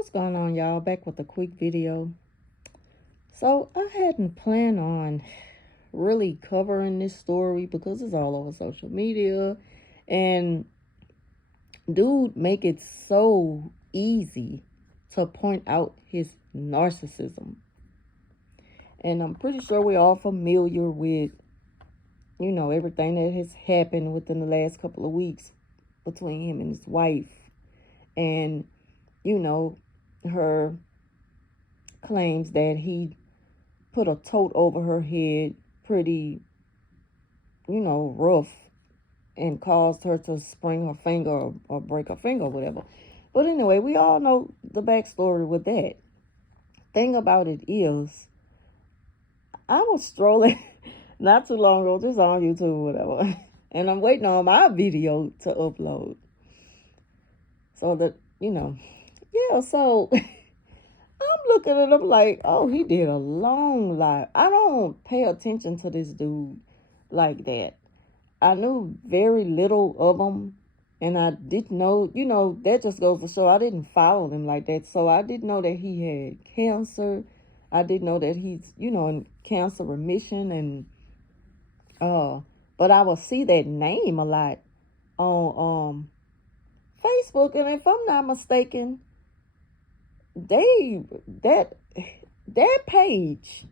What's going on, y'all? Back with a quick video. So I hadn't planned on really covering this story because it's all over social media, and dude make it so easy to point out his narcissism. And I'm pretty sure we're all familiar with, everything that has happened within the last couple of weeks between him and his wife. And, her claims that he put a tote over her head pretty, rough, and caused her to sprain her finger or break her finger or whatever. But anyway, we all know the backstory with that. Thing about it is, I was strolling not too long ago, just on YouTube or whatever, and I'm waiting on my video to upload. So so I'm looking at him like, oh, he did a long life. I don't pay attention to this dude like that. I knew very little of him, and I didn't know, that just goes to show I didn't follow him like that. So I didn't know that he had cancer. I didn't know that he's, in cancer remission. And, but I would see that name a lot on Facebook. And if I'm not mistaken, that page,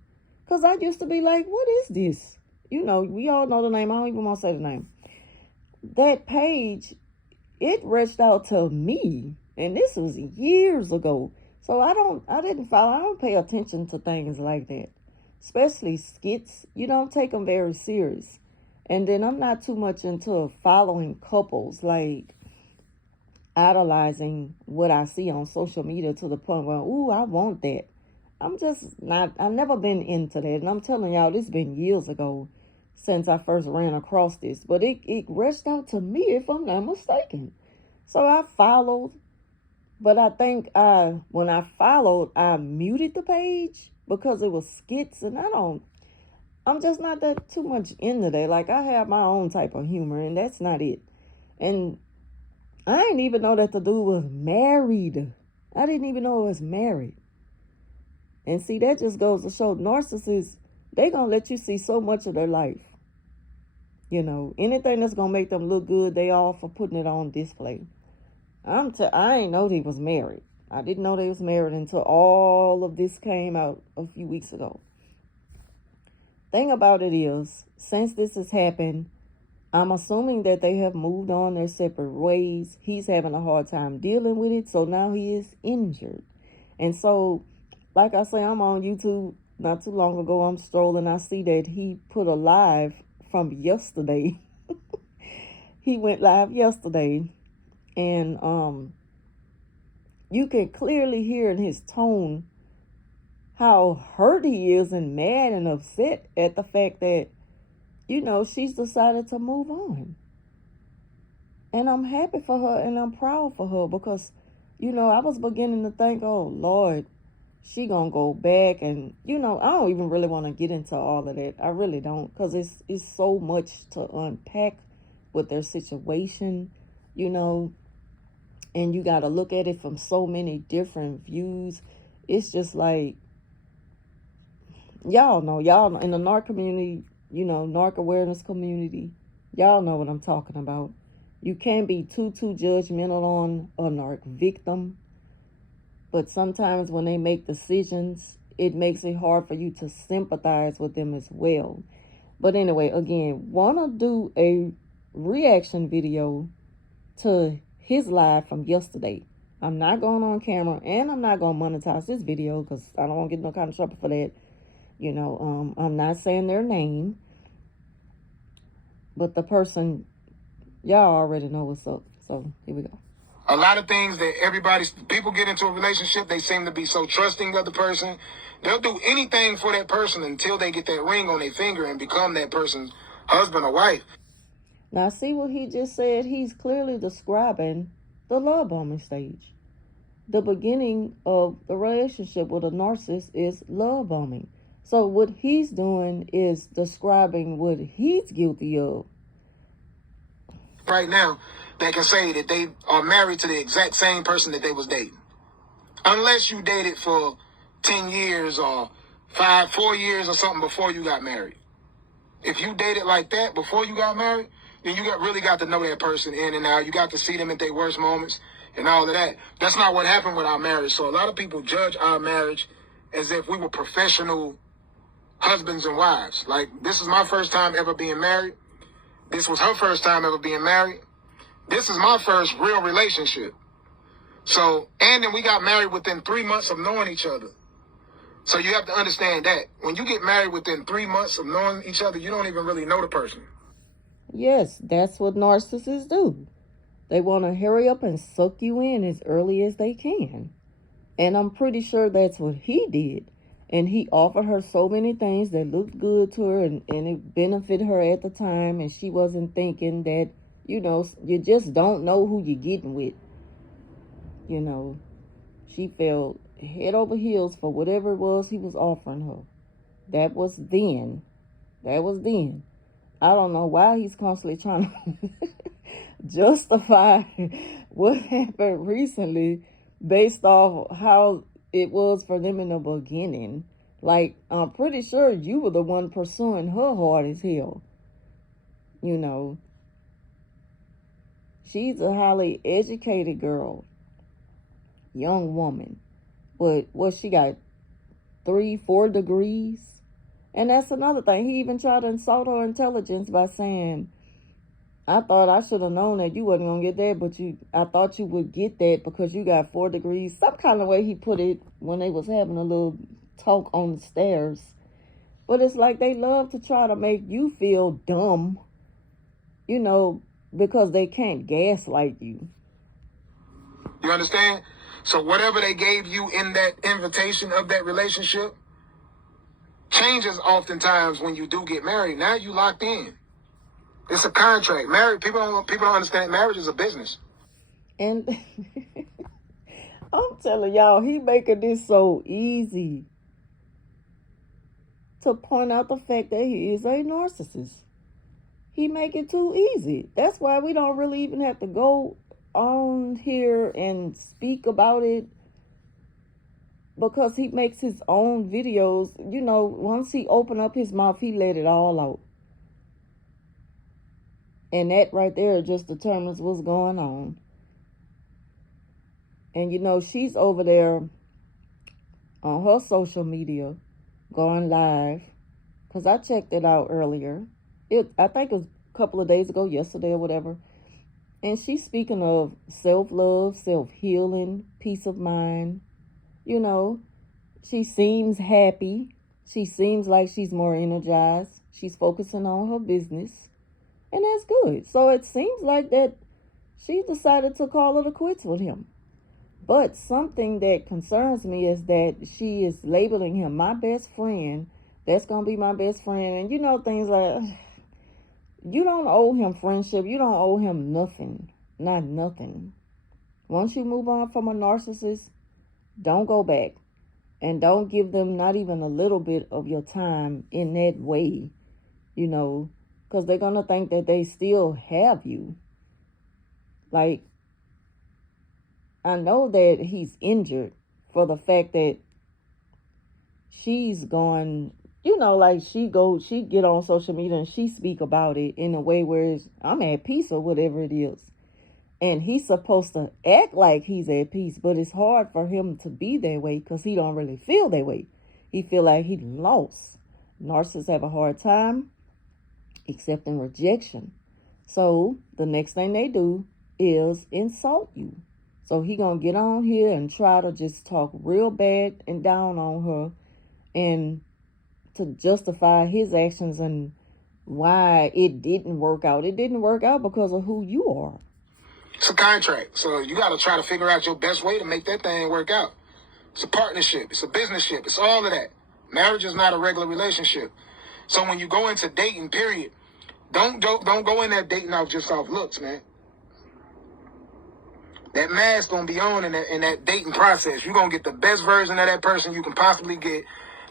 because I used to be like, what is this? We all know the name. I don't even want to say the name. That page, it reached out to me, and this was years ago. So I don't pay attention to things like that, especially skits. You don't take them very serious. And then I'm not too much into following couples, like idolizing what I see on social media to the point where, ooh, I want that. I've never been into that. And I'm telling y'all, this been years ago since I first ran across this. But it reached out to me, if I'm not mistaken. So I followed. But I think when I followed, I muted the page because it was skits. And I'm just not that too much into that. Like, I have my own type of humor, and that's not it. And I didn't even know that the dude was married. I didn't even know he was married. And see, that just goes to show narcissists, they going to let you see so much of their life. Anything that's going to make them look good, they all for putting it on display. I ain't know he was married. I didn't know they was married until all of this came out a few weeks ago. Thing about it is, since this has happened, I'm assuming that they have moved on their separate ways. He's having a hard time dealing with it, so now he is injured. And so, like I say, I'm on YouTube not too long ago. I'm strolling. I see that he put a live from yesterday. He went live yesterday, and you can clearly hear in his tone how hurt he is and mad and upset at the fact that, she's decided to move on. And I'm happy for her, and I'm proud for her, because, I was beginning to think, oh, Lord, she gonna go back. And, I don't even really want to get into all of that. I really don't, because it's so much to unpack with their situation, and you got to look at it from so many different views. It's just like, y'all know in the Narc community, Narc awareness community, y'all know what I'm talking about. You can't be too judgmental on a Narc victim, but sometimes when they make decisions, it makes it hard for you to sympathize with them as well. But anyway, again, want to do a reaction video to his live from yesterday. I'm not going on camera, and I'm not going to monetize this video because I don't want to get no kind of trouble for that. I'm not saying their name, but the person, y'all already know what's up. So here we go. A lot of things that people get into a relationship, they seem to be so trusting of the person. They'll do anything for that person until they get that ring on their finger and become that person's husband or wife. Now, see what he just said? He's clearly describing the love bombing stage. The beginning of the relationship with a narcissist is love bombing. So what he's doing is describing what he's guilty of. Right now, they can say that they are married to the exact same person that they was dating. Unless you dated for 10 years or 4 years or something before you got married. If you dated like that before you got married, then you really got to know that person in and out. You got to see them at their worst moments and all of that. That's not what happened with our marriage. So a lot of people judge our marriage as if we were professional husbands and wives. Like, this is my first time ever being married. This was her first time ever being married. This is my first real relationship. So, and then we got married within 3 months of knowing each other. So you have to understand that when you get married within 3 months of knowing each other, you don't even really know the person. Yes, that's what narcissists do. They want to hurry up and suck you in as early as they can. And I'm pretty sure that's what he did. And he offered her so many things that looked good to her and it benefited her at the time. And she wasn't thinking that, you just don't know who you're getting with. She fell head over heels for whatever it was he was offering her. That was then. I don't know why he's constantly trying to justify what happened recently based off how it was for them in the beginning. Like, I'm pretty sure you were the one pursuing her hard as hell. She's a highly educated girl, young woman. But what she got 3-4 degrees? And that's another thing. He even tried to insult her intelligence by saying, I thought I should have known that you wasn't going to get that, but I thought you would get that because you got 4 degrees. Some kind of way he put it when they was having a little talk on the stairs. But it's like they love to try to make you feel dumb, because they can't gaslight you. You understand? So whatever they gave you in that invitation of that relationship changes oftentimes when you do get married. Now you locked in. It's a contract. Married people don't understand marriage is a business. And I'm telling y'all, he making this so easy to point out the fact that he is a narcissist. He make it too easy. That's why we don't really even have to go on here and speak about it, because he makes his own videos. Once he open up his mouth, he let it all out. And that right there just determines what's going on. And she's over there on her social media going live, because I checked it out earlier. I think it was a couple of days ago, yesterday or whatever. And she's speaking of self-love, self-healing, peace of mind. She seems happy. She seems like she's more energized. She's focusing on her business. And that's good. So it seems like that she decided to call it a quits with him. But something that concerns me is that she is labeling him my best friend. That's going to be my best friend. And things like, you don't owe him friendship. You don't owe him nothing. Not nothing. Once you move on from a narcissist, don't go back. And don't give them not even a little bit of your time in that way, because they're going to think that they still have you. Like, I know that he's injured for the fact that she's gone, like she get on social media and she speak about it in a way where I'm at peace or whatever it is. And he's supposed to act like he's at peace, but it's hard for him to be that way because he don't really feel that way. He feel like he lost. Narcissists have a hard time accepting rejection. So the next thing they do is insult you. So he gonna get on here and try to just talk real bad and down on her and to justify his actions and why it didn't work out. It didn't work out because of who you are. It's a contract. So you got to try to figure out your best way to make that thing work out. It's a partnership. It's a businessship. It's all of that. Marriage is not a regular relationship. So when you go into dating, period, don't go in there dating off just off looks, man. That mask gonna be on in that dating process. You're gonna get the best version of that person you can possibly get.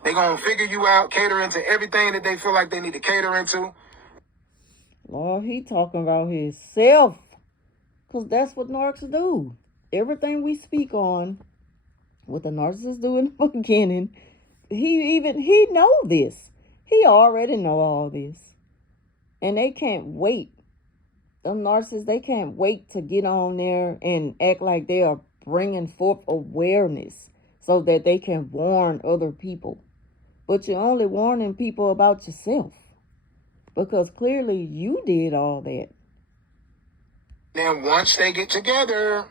They gonna figure you out, cater into everything that they feel like they need to cater into. Lord, he talking about himself. Because that's what narcs do. Everything we speak on, what the narcissist do in the beginning, he know this. He already know all this. And they can't wait. Them narcissists, they can't wait to get on there and act like they are bringing forth awareness so that they can warn other people. But you're only warning people about yourself, because clearly you did all that. Then once they get together,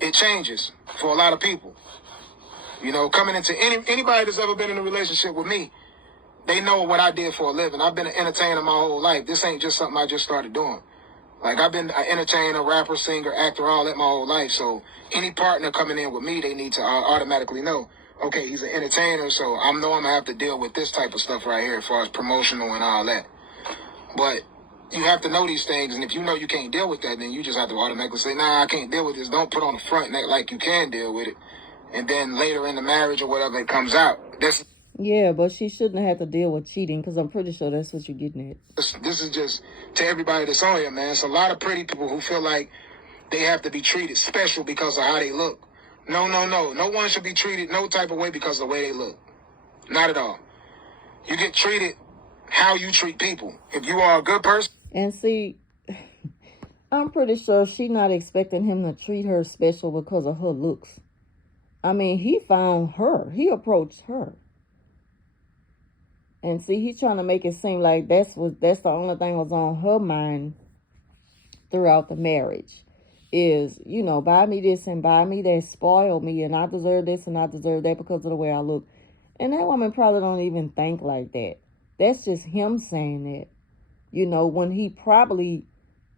it changes for a lot of people. You know, coming into anybody that's ever been in a relationship with me, they know what I did for a living. I've been an entertainer my whole life. This ain't just something I just started doing. Like, I've been an entertainer, rapper, singer, actor, all that my whole life. So any partner coming in with me, they need to automatically know, okay, he's an entertainer, so I know I'm going to have to deal with this type of stuff right here as far as promotional and all that. But you have to know these things, and if you know you can't deal with that, then you just have to automatically say, nah, I can't deal with this. Don't put on the front and act like you can deal with it. And then later in the marriage or whatever, it comes out. Yeah, but she shouldn't have to deal with cheating, because I'm pretty sure that's what you're getting at. This is just to everybody that's on here, man. It's a lot of pretty people who feel like they have to be treated special because of how they look. No. No one should be treated no type of way because of the way they look. Not at all. You get treated how you treat people. If you are a good person. And see, I'm pretty sure she's not expecting him to treat her special because of her looks. I mean, he found her. He approached her. And see, he's trying to make it seem like that's the only thing was on her mind throughout the marriage. Is, you know, buy me this and buy me that, spoil me, and I deserve this and I deserve that because of the way I look. And that woman probably don't even think like that. That's just him saying that. You know, when he probably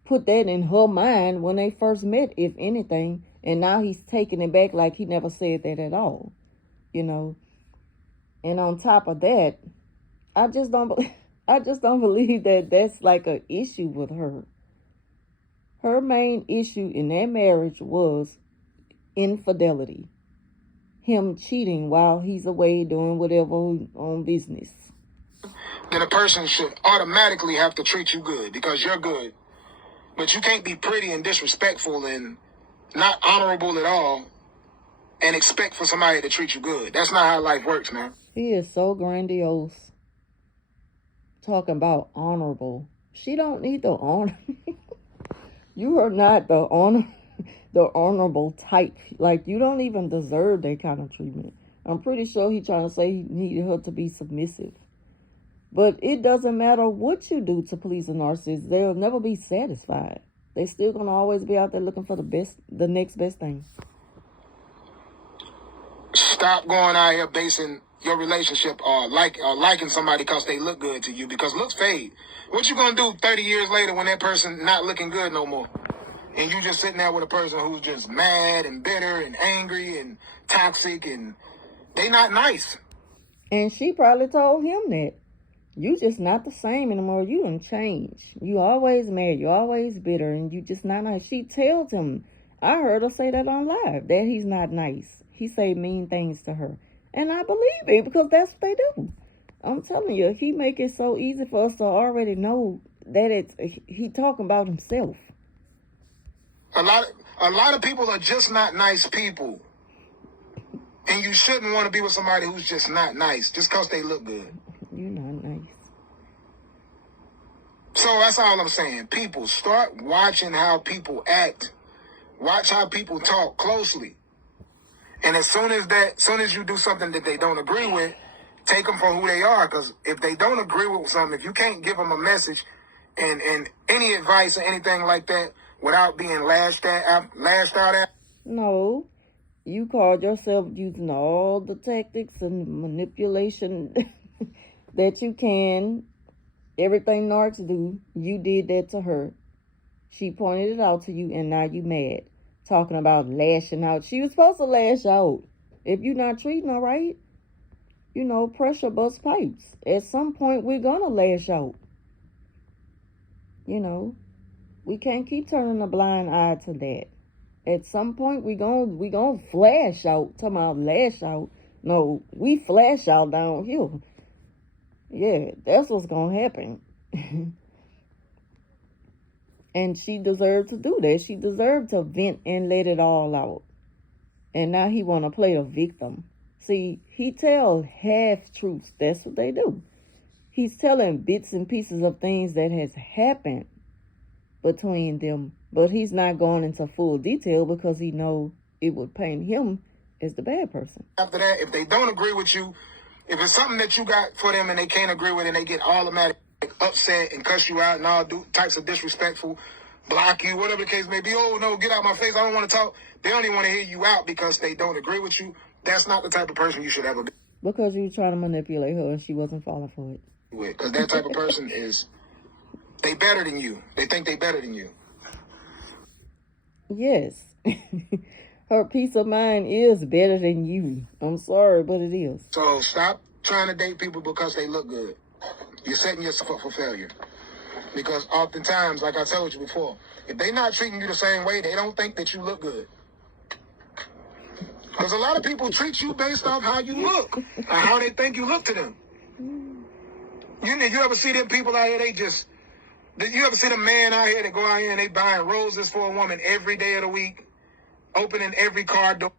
put that in her mind when they first met, if anything. And now he's taking it back like he never said that at all. You know. And on top of that, I just don't believe that that's like an issue with her. Her main issue in that marriage was infidelity. Him cheating while he's away doing whatever on business. Then a person should automatically have to treat you good because you're good. But you can't be pretty and disrespectful and not honorable at all and expect for somebody to treat you good. That's not how life works, man. He is so grandiose. Talking about honorable. She don't need the honor. You are not the honorable type. Like, you don't even deserve that kind of treatment. I'm pretty sure he's trying to say he needed her to be submissive. But it doesn't matter what you do to please a narcissist. They'll never be satisfied. They're still going to always be out there looking for the next best thing. Stop going out here basing your relationship or liking somebody because they look good to you, because looks fade. What you gonna do 30 years later when that person not looking good no more? And you just sitting there with a person who's just mad and bitter and angry and toxic and they not nice. And she probably told him that. You just not the same anymore. You done changed. You always mad. You always bitter. And you just not nice. She tells him. I heard her say that on live. That he's not nice. He say mean things to her. And I believe it because that's what they do. I'm telling you, he make it so easy for us to already know that he talking about himself. A lot of people are just not nice people. And you shouldn't want to be with somebody who's just not nice just because they look good. You're not nice. So that's all I'm saying. People, start watching how people act. Watch how people talk closely. And as soon as you do something that they don't agree with, take them for who they are. Because if they don't agree with something, if you can't give them a message and any advice or anything like that without being lashed out at. No, you called yourself using all the tactics and manipulation that you can. Everything narcs do, you did that to her. She pointed it out to you, and now you mad. Talking about lashing out. She was supposed to lash out. If you're not treating her right, you know, pressure bust pipes. At some point, we're going to lash out. You know, we can't keep turning a blind eye to that. At some point, we gonna flash out. Talking about lash out. No, we flash out down here. Yeah, that's what's going to happen. And she deserved to do that. She deserved to vent and let it all out. And now he want to play a victim. See, he tell half truths. That's what they do. He's telling bits and pieces of things that has happened between them, but he's not going into full detail because he know it would paint him as the bad person. After that, if they don't agree with you, if it's something that you got for them and they can't agree with it, and they get automatic upset and cuss you out and all types of disrespectful, block you, whatever the case may be. Oh, no, get out my face. I don't want to talk. They only want to hear you out because they don't agree with you. That's not the type of person you should ever be Because you were trying to manipulate her and she wasn't falling for it. with. Because that type of person they better than you. They think they better than you. Yes. Her peace of mind is better than you. I'm sorry, but it is. So stop trying to date people because they look good. You're setting yourself up for failure. Because oftentimes, like I told you before, if they're not treating you the same way, they don't think that you look good. Because a lot of people treat you based off how you look, or how they think you look to them. You ever see them people out here, you ever see the man out here that go out here and they buying roses for a woman every day of the week, opening every car door,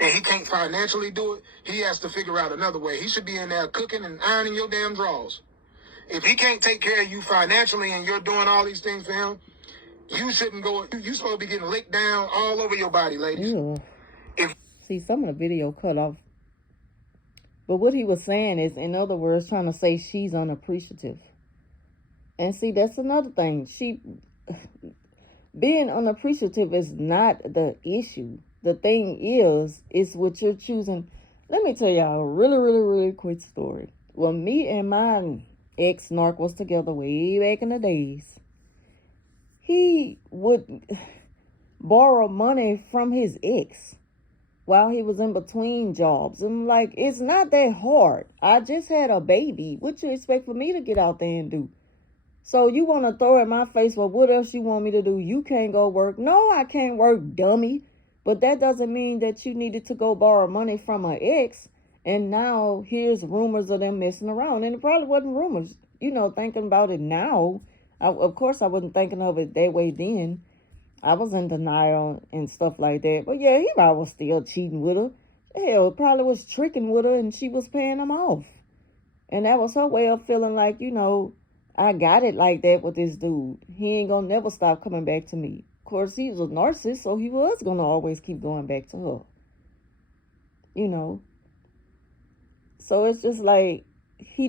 and he can't financially do it? He has to figure out another way. He should be in there cooking and ironing your damn drawers. If he can't take care of you financially and you're doing all these things for him, you shouldn't go. You supposed to be getting licked down all over your body, ladies. Ew. See, some of the video cut off. But what he was saying is, in other words, trying to say she's unappreciative. And see, that's another thing. Being unappreciative is not the issue. The thing is what you're choosing. Let me tell y'all a really, really, really quick story. When me and my ex-Narc was together way back in the days, he would borrow money from his ex while he was in between jobs. I'm like, it's not that hard. I just had a baby. What you expect for me to get out there and do? So you want to throw in my face, well, what else you want me to do? You can't go work. No, I can't work, dummy. But that doesn't mean that you needed to go borrow money from an ex. And now here's rumors of them messing around. And it probably wasn't rumors. Thinking about it now, of course I wasn't thinking of it that way then. I was in denial and stuff like that. But yeah, he probably was still cheating with her. Hell, probably was tricking with her and she was paying him off. And that was her way of feeling like, I got it like that with this dude. He ain't gonna never stop coming back to me. Of course, he was a narcissist, so he was gonna always keep going back to her. So it's just like, he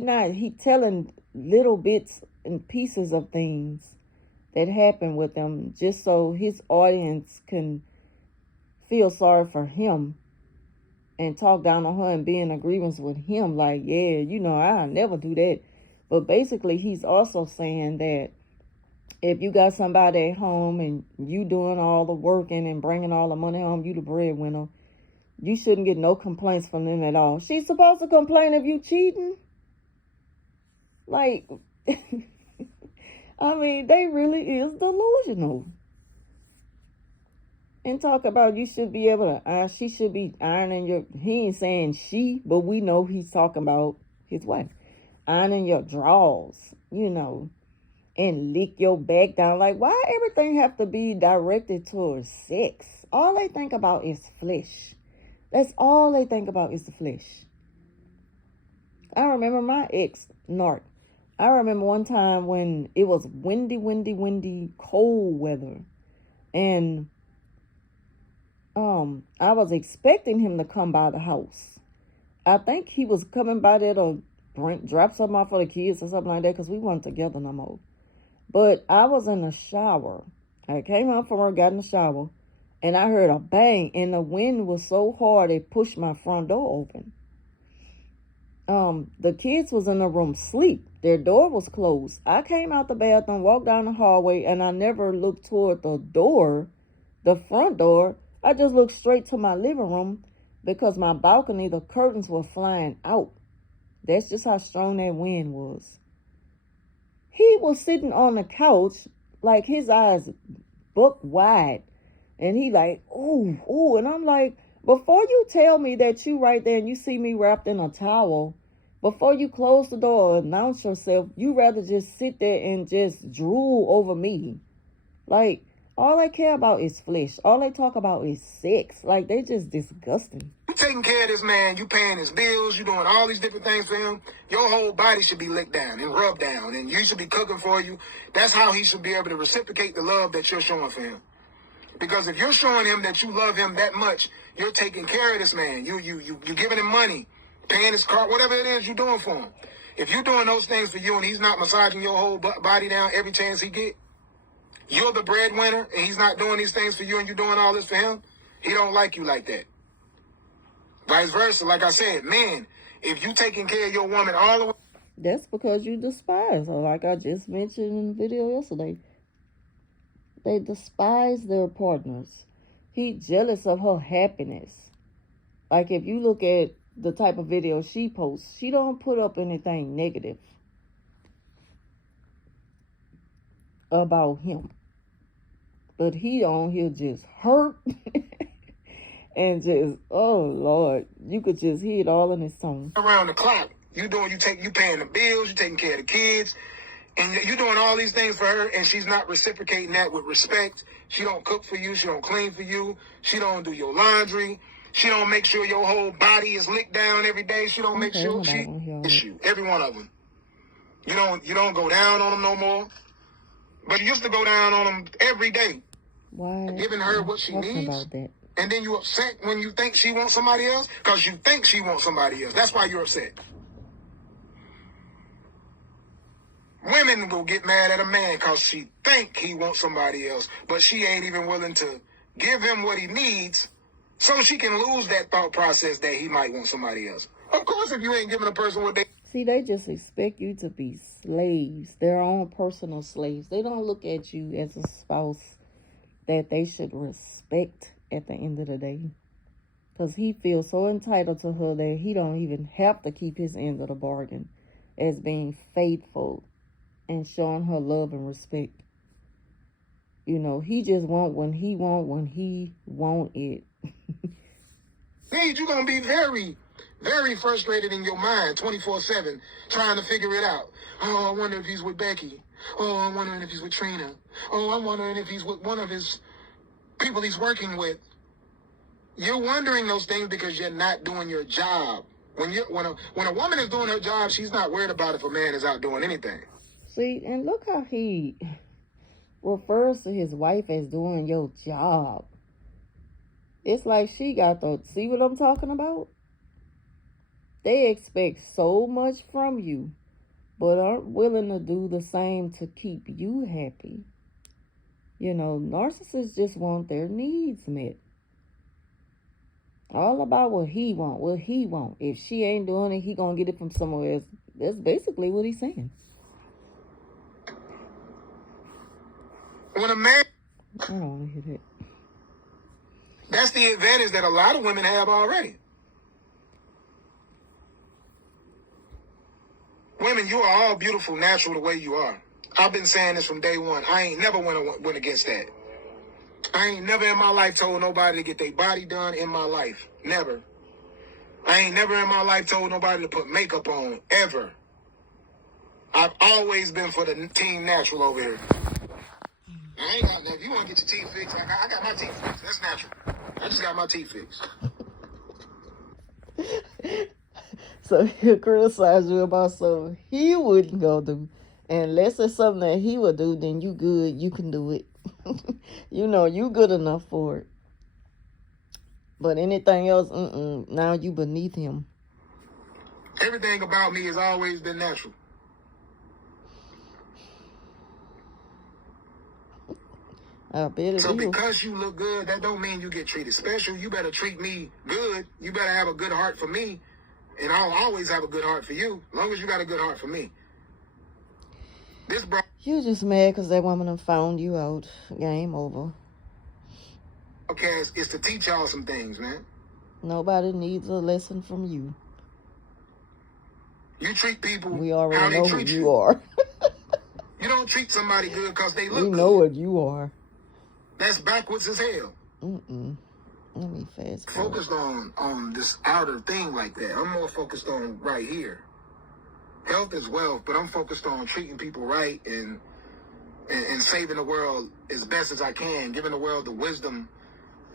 telling little bits and pieces of things that happen with him just so his audience can feel sorry for him and talk down on her and be in agreement with him. Like, yeah, I'll never do that. But basically, he's also saying that if you got somebody at home and you doing all the working and bringing all the money home, you the breadwinner, you shouldn't get no complaints from them at all. She's supposed to complain if you cheating? Like, I mean, they really is delusional. And talk about you should be able to, she should be ironing he ain't saying she, but we know he's talking about his wife. Ironing your drawers, and lick your back down. Like, why everything have to be directed towards sex? All they think about is flesh. That's all they think about is the flesh. I remember my ex, Narc. I remember one time when it was windy, cold weather. And I was expecting him to come by the house. I think he was coming by there to drop something off for the kids or something like that, because we weren't together no more. But I was in the shower. I came home from work, got in the shower, and I heard a bang, and the wind was so hard it pushed my front door open. The kids was in the room asleep. Their door was closed. I came out the bathroom, walked down the hallway, and I never looked toward the door, the front door. I just looked straight to my living room because my balcony, the curtains were flying out. That's just how strong that wind was. He was sitting on the couch, like his eyes book wide. And he like, ooh. And I'm like, before you tell me that you right there and you see me wrapped in a towel, before you close the door or announce yourself, you rather just sit there and just drool over me. Like, All they care about is flesh. All they talk about is sex. Like, they just disgusting. You taking care of this man, you paying his bills, you doing all these different things for him. Your whole body should be licked down and rubbed down, and you should be cooking for you. That's how he should be able to reciprocate the love that you're showing for him. Because if you're showing him that you love him that much, you're taking care of this man. You giving him money, paying his car, whatever it is you're doing for him. If you're doing those things for you and he's not massaging your whole body down every chance he get, you're the breadwinner and he's not doing these things for you and you're doing all this for him, he don't like you like that. Vice versa, like I said, men, if you taking care of your woman all the way. That's because you despise her, like I just mentioned in the video yesterday. They despise their partners. He jealous of her happiness. Like, if you look at the type of video she posts, she don't put up anything negative about him. But he on here just hurt and just, oh Lord, you could just hear it all in his tone. Around the clock, you paying the bills, you taking care of the kids, and you're doing all these things for her, and she's not reciprocating that with respect. She don't cook for you, she don't clean for you, she don't do your laundry, she don't make sure your whole body is licked down every day, she don't make sure every one of them. You don't go down on them no more. But you used to go down on them every day. Why? Giving her what she needs. About that. And then you upset when you think she wants somebody else because you think she wants somebody else. That's why you're upset. Women will get mad at a man because she think he wants somebody else, but she ain't even willing to give him what he needs so she can lose that thought process that he might want somebody else. Of course, if you ain't giving a person what they... See, they just expect you to be slaves, their own personal slaves. They don't look at you as a spouse that they should respect at the end of the day. Because he feels so entitled to her that he don't even have to keep his end of the bargain as being faithful and showing her love and respect. You know, he just when he want it. Hey, you're going to be very, very frustrated in your mind 24/7 trying to figure it out. Oh, I wonder if he's with Becky. Oh, I'm wondering if he's with Trina. Oh, I'm wondering if he's with one of his people he's working with. You're wondering those things because you're not doing your job. When a woman is doing her job, she's not worried about if a man is out doing anything. See, and look how he refers to his wife as doing your job. It's like she got the, see what I'm talking about? They expect so much from you, but aren't willing to do the same to keep you happy. You know, narcissists just want their needs met. All about what he want. If she ain't doing it, he gonna get it from somewhere else. That's basically what he's saying. When a man... I don't want to hear that. That's the advantage that a lot of women have already. Women, you are all beautiful, natural the way you are. I've been saying this from day one. I ain't never went against that. I ain't never in my life told nobody to get their body done in my life. Never. I ain't never in my life told nobody to put makeup on, ever. I've always been for the team natural over here. I ain't got that. If you want to get your teeth fixed, I got my teeth fixed. That's natural. I just got my teeth fixed. So he'll criticize you about something he wouldn't go do. And unless it's something that he would do, then you good. You can do it. You know, you good enough for it. But anything else, now you beneath him. Everything about me has always been natural. I bet it So is. because you look good, that don't mean you get treated special. You better treat me good. You better have a good heart for me. And I'll always have a good heart for you, as long as you got a good heart for me. This bro... You just mad because that woman done found you out. Game over. Okay, is to teach y'all some things, man. Nobody needs a lesson from you. You treat people We how already they know who treat you are. You don't treat somebody good because they look We good. know what you are. That's backwards as hell. Let me fast forward. Focused on this outer thing like that. I'm more focused on right here. Health is wealth, but I'm focused on treating people right and and saving the world as best as I can, giving the world the wisdom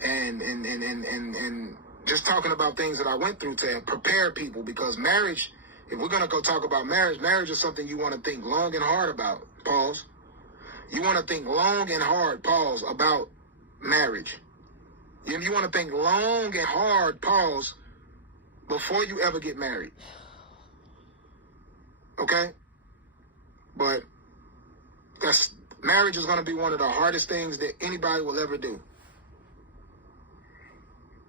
and just talking about things that I went through to prepare people, because marriage, if we're going to go talk about marriage is something you want to think long and hard about. Pause. You want to think long and hard, pause, about marriage. You want to think long and hard, pause, before you ever get married. Okay? But marriage is going to be one of the hardest things that anybody will ever do.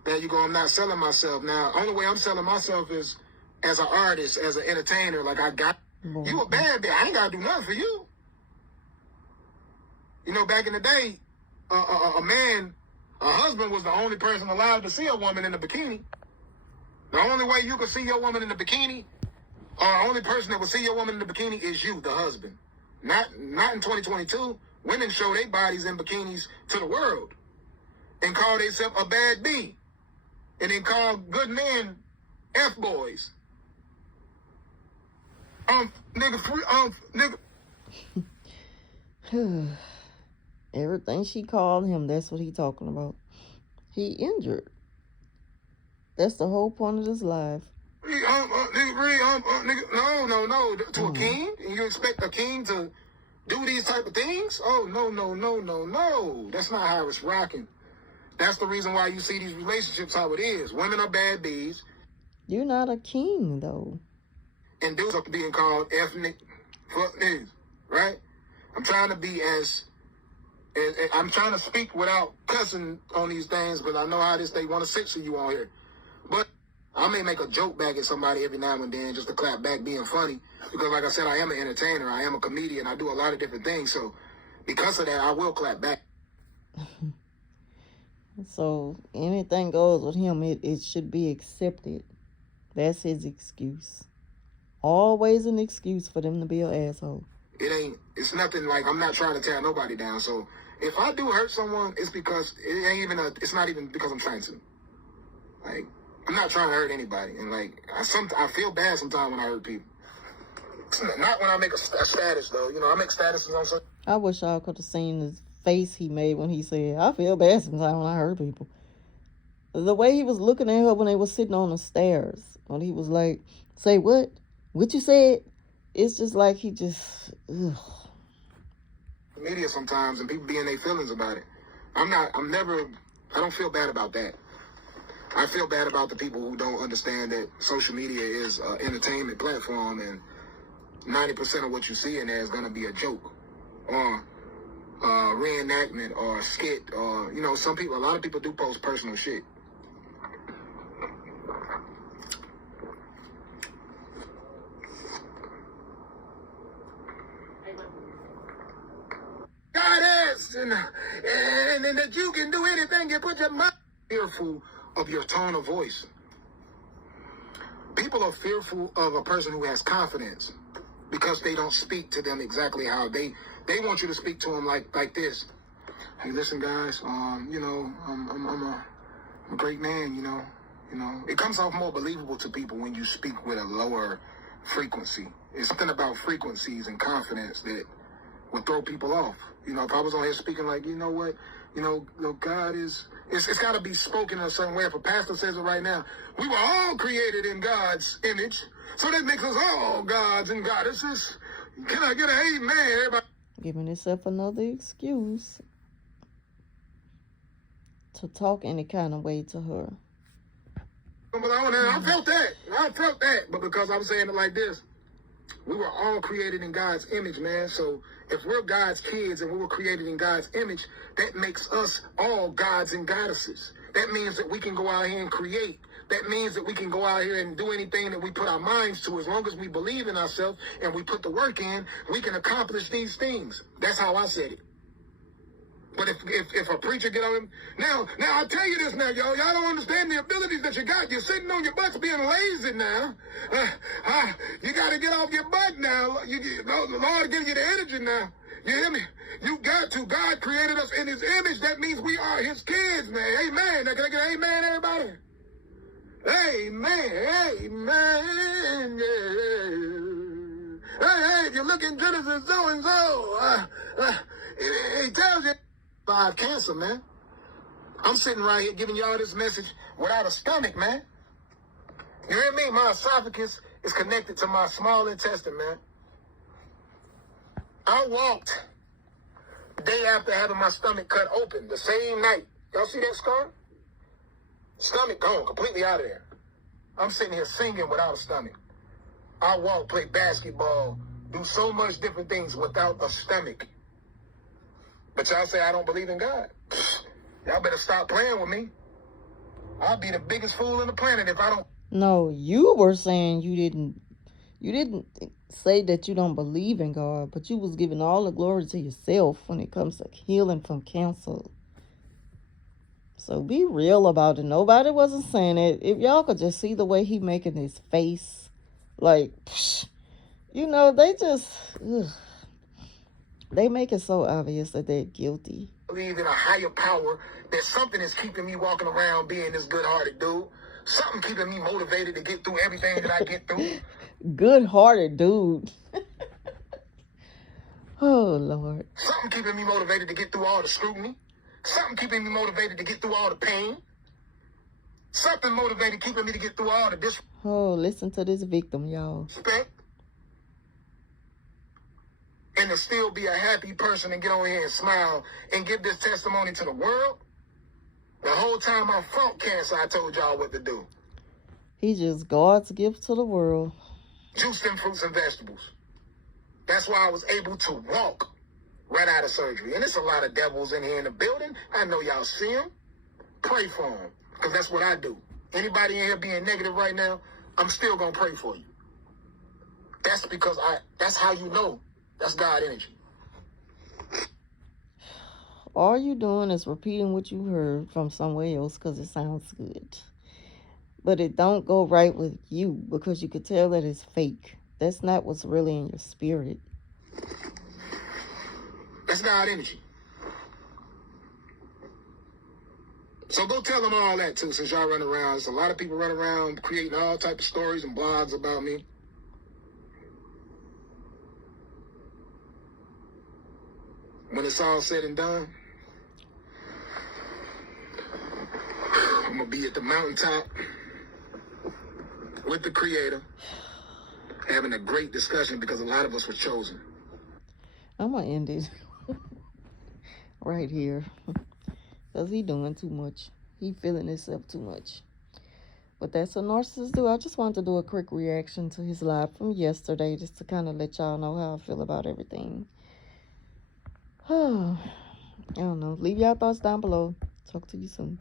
There you go. I'm not selling myself now. Only way I'm selling myself is as an artist, as an entertainer. Like, you a bad bitch. I ain't got to do nothing for you. You know, back in the day, a husband was the only person allowed to see a woman in a bikini. The only way you could see your woman in a bikini, or the only person that would see your woman in the bikini is you, the husband. Not in 2022. Women show their bodies in bikinis to the world and call themselves a bad B. And then call good men F-boys. Nigga. Everything she called him, that's what he talking about. He injured. That's the whole point of this life. Nigga, no. To a king? And you expect a king to do these type of things? Oh, no. That's not how it's rocking. That's the reason why you see these relationships how it is. Women are bad bees. You're not a king, though. And dudes are being called ethnic fuck niggas, right? I'm trying to be I'm trying to speak without cussing on these things, but I know how they want to censor you on here. But I may make a joke back at somebody every now and then just to clap back being funny. Because like I said, I am an entertainer. I am a comedian. I do a lot of different things. So because of that, I will clap back. So anything goes with him, it should be accepted. That's his excuse. Always an excuse for them to be an asshole. It's nothing like, I'm not trying to tear nobody down. So if I do hurt someone, it's because it's not even because I'm trying to. Like, I'm not trying to hurt anybody. And like, I feel bad sometimes when I hurt people. Not when I make a status though. You know, I make statuses on something. I wish y'all could have seen his face he made when he said, I feel bad sometimes when I hurt people. The way he was looking at her when they were sitting on the stairs, when he was like, say what? What you said? It's just like he just, ugh. Media sometimes, and people be in their feelings about it. I don't feel bad about that. I feel bad about the people who don't understand that social media is an entertainment platform, and 90% of what you see in there is going to be a joke or reenactment or a skit, or, you know, a lot of people do post personal shit. God is, and that you can do anything you put your mind. Fearful of your tone of voice. People are fearful of a person who has confidence because they don't speak to them exactly how they want you to speak to them like this. Hey, listen, guys. You know, I'm a great man. You know, it comes off more believable to people when you speak with a lower frequency. It's something about frequencies and confidence that would throw people off. You know, if I was on here speaking like, you know what, God is, it's got to be spoken in a certain way. If a pastor says it right now, we were all created in God's image, so that makes us all gods and goddesses. Can I get an amen, everybody? Giving himself another excuse to talk any kind of way to her. I felt that, but because I'm saying it like this, we were all created in God's image, man. So if we're God's kids and we were created in God's image, that makes us all gods and goddesses. That means that we can go out here and create. That means that we can go out here and do anything that we put our minds to. As long as we believe in ourselves and we put the work in, we can accomplish these things. That's how I said it. But if a preacher get on him, now I tell you this now, y'all don't understand the abilities that you got. You're sitting on your butts being lazy now. You got to get off your butt now. The Lord gives you the energy now. You hear me? You got to. God created us in His image. That means we are His kids, man. Amen. Now, can I get an amen, everybody? Amen. Amen. hey, if you look in Genesis so and so, it tells you I have cancer, man. I'm sitting right here giving y'all this message without a stomach, man. You hear me? My esophagus is connected to my small intestine, man. I walked the day after having my stomach cut open, the same night. Y'all see that scar? Stomach gone, completely out of there. I'm sitting here singing without a stomach. I walk, play basketball, do so much different things without a stomach. But y'all say I don't believe in God. Y'all better stop playing with me. I'll be the biggest fool on the planet if I don't. No, you were saying you didn't say that you don't believe in God, but you was giving all the glory to yourself when it comes to healing from cancer. So be real about it. Nobody wasn't saying it. If y'all could just see the way he making his face, like, you know, they just, they make it so obvious that they're guilty. Believe in a higher power, that something is keeping me walking around being this good-hearted dude. Something keeping me motivated to get through everything that I get through. Good-hearted dude. Oh, Lord. Something keeping me motivated to get through all the scrutiny. Something keeping me motivated to get through all the pain. Something motivated keeping me to get through all the disrespect. Oh, listen to this victim, y'all. And to still be a happy person and get on here and smile and give this testimony to the world. The whole time I fought cancer, I told y'all what to do. He's just God's gift to the world. Juice them fruits and vegetables. That's why I was able to walk right out of surgery. And there's a lot of devils in here in the building. I know y'all see them. Pray for them, because that's what I do. Anybody in here being negative right now, I'm still going to pray for you. That's because that's how you know that's God energy. All you doing is repeating what you heard from somewhere else because it sounds good. But it don't go right with you because you could tell that it's fake. That's not what's really in your spirit. That's God energy. So go tell them all that too, since y'all run around. There's a lot of people running around creating all types of stories and blogs about me. When it's all said and done, I'm going to be at the mountaintop with the Creator, having a great discussion because a lot of us were chosen. I'm going to end it right here because he doing too much. He feeling himself too much. But that's what narcissists do. I just wanted to do a quick reaction to his live from yesterday just to kind of let y'all know how I feel about everything. I don't know. Leave y'all thoughts down below. Talk to you soon.